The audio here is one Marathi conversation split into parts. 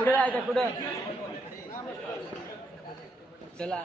कुठे जायचं कुठं चला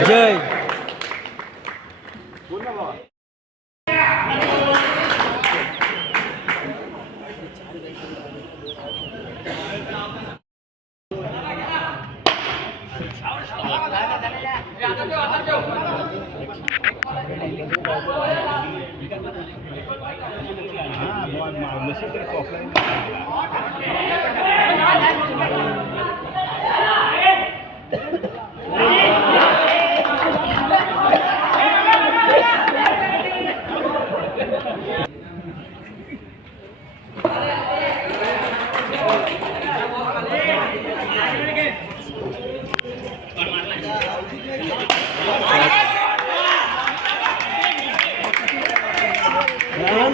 जय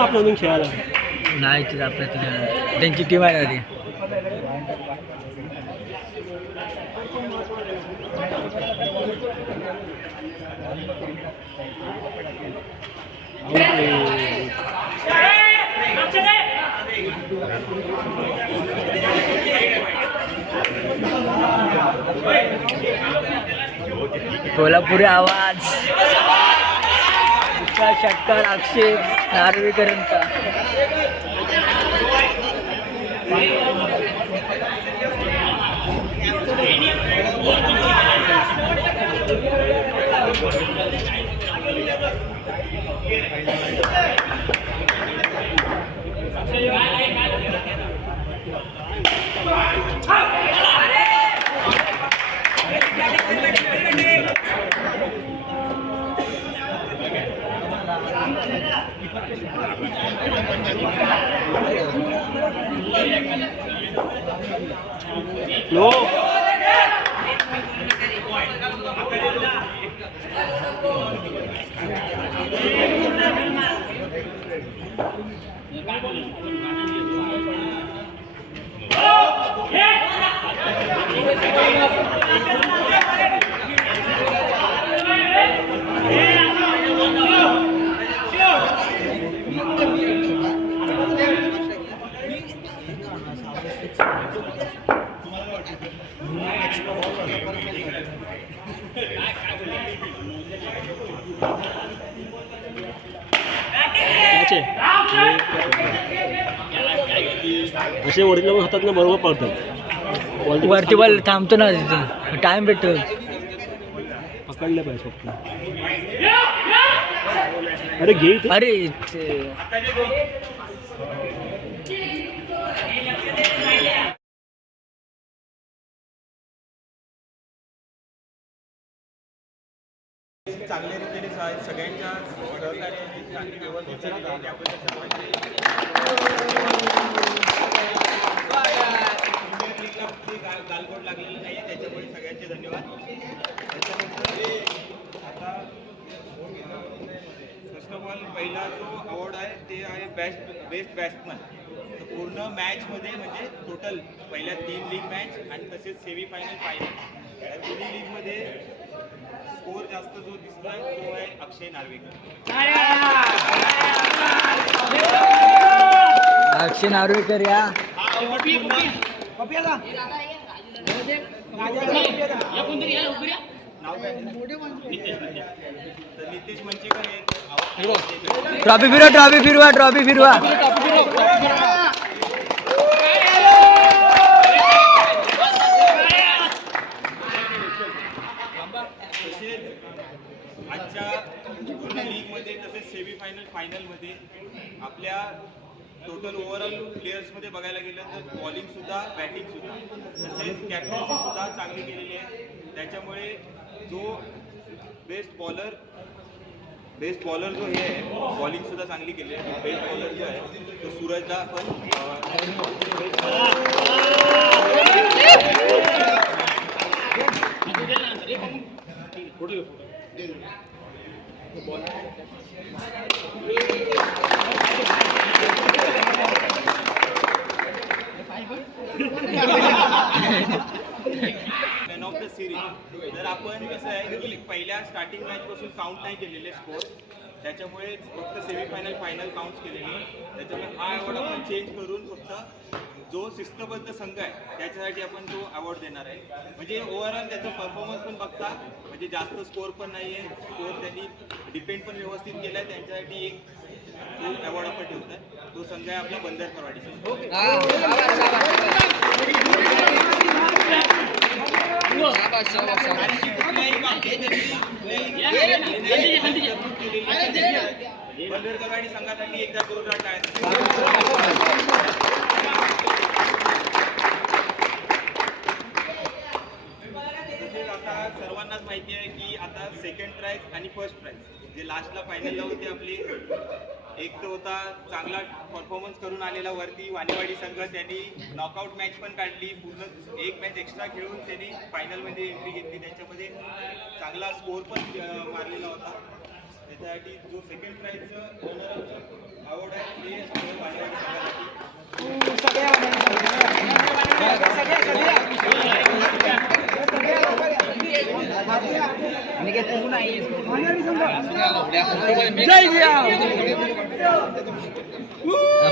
आपलं खेळायला नाही आपल्या त्यांची टीम आहे ना ती कोल्हापुरी आवाज षटकार आक्षेप नार्वेकरांचा लो असे ओरिजिनल हातात ना बरोबर पडतात वरती बॉल थांबतो ना तिथे टाइम भेटतो पकडलं पाहिजे फक्त अरे घे अरे चांगल्या रीतीने सगळ्यांच्या सहकार्याने चांगली व्यवस्थित झाली आहे त्याबद्दल सर्वांचे प्रीमियर लीगला कुठली गालबोट लागलेली नाही आहे त्याच्यामुळे सगळ्यांचे धन्यवाद. त्याच्यानंतर आता फर्स्ट ऑफ ऑल पहिला जो अवॉर्ड आहे ते आहे बेस्ट बॅट्समन. तर पूर्ण मॅचमध्ये म्हणजे टोटल पहिल्या 3 लीग मॅच आणि तसेच सेमीफायनल फायनल या तिन्ही लीगमध्ये स्कोर जास्त जो दिसतोय तो आहे अक्षय नार्वेकर. अक्षय नार्वेकर या नाव काय? तर नितेश मंचेकर हे ट्रॉफी फिरवा तसेच आजच्या पूर्ण लीगमध्ये तसेच सेमीफायनल फायनलमध्ये आपल्या टोटल ओव्हरऑल प्लेयर्समध्ये बघायला गेलं तर बॉलिंगसुद्धा बॅटिंगसुद्धा तसेच कॅप्टन्सीसुद्धा चांगली केलेली आहे. त्याच्यामुळे जो बेस्ट बॉलर जो हे आहे बॉलिंगसुद्धा चांगली केली आहे. बेस्ट बॉलर जो आहे तो सूरजला आपण मॅन ऑफ द सिरीज. तर आपण कसं आहे की पहिल्या स्टार्टिंग मॅचपासून काउंट नाही केलेले स्कोर त्याच्यामुळे फक्त सेमीफायनल फायनल काउंट केलेले. त्याच्यामुळे हा अवॉर्ड आपण चेंज करून फक्त जो शिस्तबद्ध संघ आहे त्याच्यासाठी आपण तो अवॉर्ड देणार आहे. म्हणजे ओव्हरऑल त्याचा परफॉर्मन्स पण बघता म्हणजे जास्त स्कोर पण नाही आहे. स्कोर त्यांनी डिपेंड पण व्यवस्थित केला आहे त्यांच्यासाठी एक तो अवॉर्ड आपण ठेवतात. तो संघ आहे आपला बंदर परवाडीचा. बंदर करवाडी संघासाठी एकदा जोरदार टाळ्या. तसेच आता सर्वांनाच माहिती आहे की आता सेकंड प्राइज आणि फर्स्ट प्राइज जे लास्टला फायनलला होते आपले एक तर होता चांगला परफॉर्मन्स करून आलेला वरती वानेवाडी संघ. त्यांनी नॉकआउट मॅच पण काढली पूर्ण एक मॅच एक्स्ट्रा खेळून त्यांनी फायनलमध्ये एंट्री घेतली. त्याच्यामध्ये चांगला स्कोर पण मारलेला होता. त्याच्यासाठी जो सेकंड प्राइजचं रनर अवॉर्ड आहे ते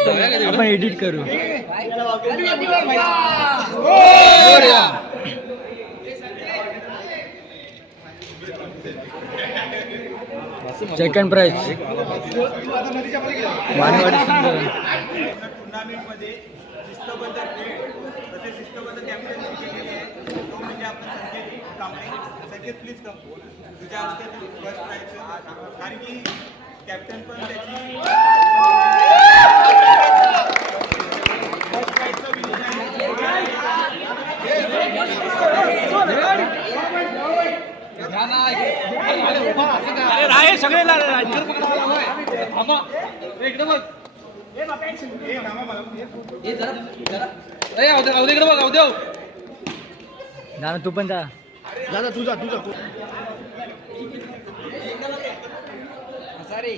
वानेवाडी आपण एडिट करू. सेकंड प्राइज वानेवाडी संघ. टुर्नामेंटमध्ये शिस्तबद्ध खेळ तसेच शिस्तबद्ध कॅप्टन्सी केलेली आहे तो म्हणजे आपण संकेत कांबळे. संकेत प्लीज कम तुझ्या हस्ते फर्स्ट प्राइजचं कारण की कॅप्टन पण त्याची फर्स्ट प्राइजचं विनर राय सगळे ना तू पण जा तुझा सारे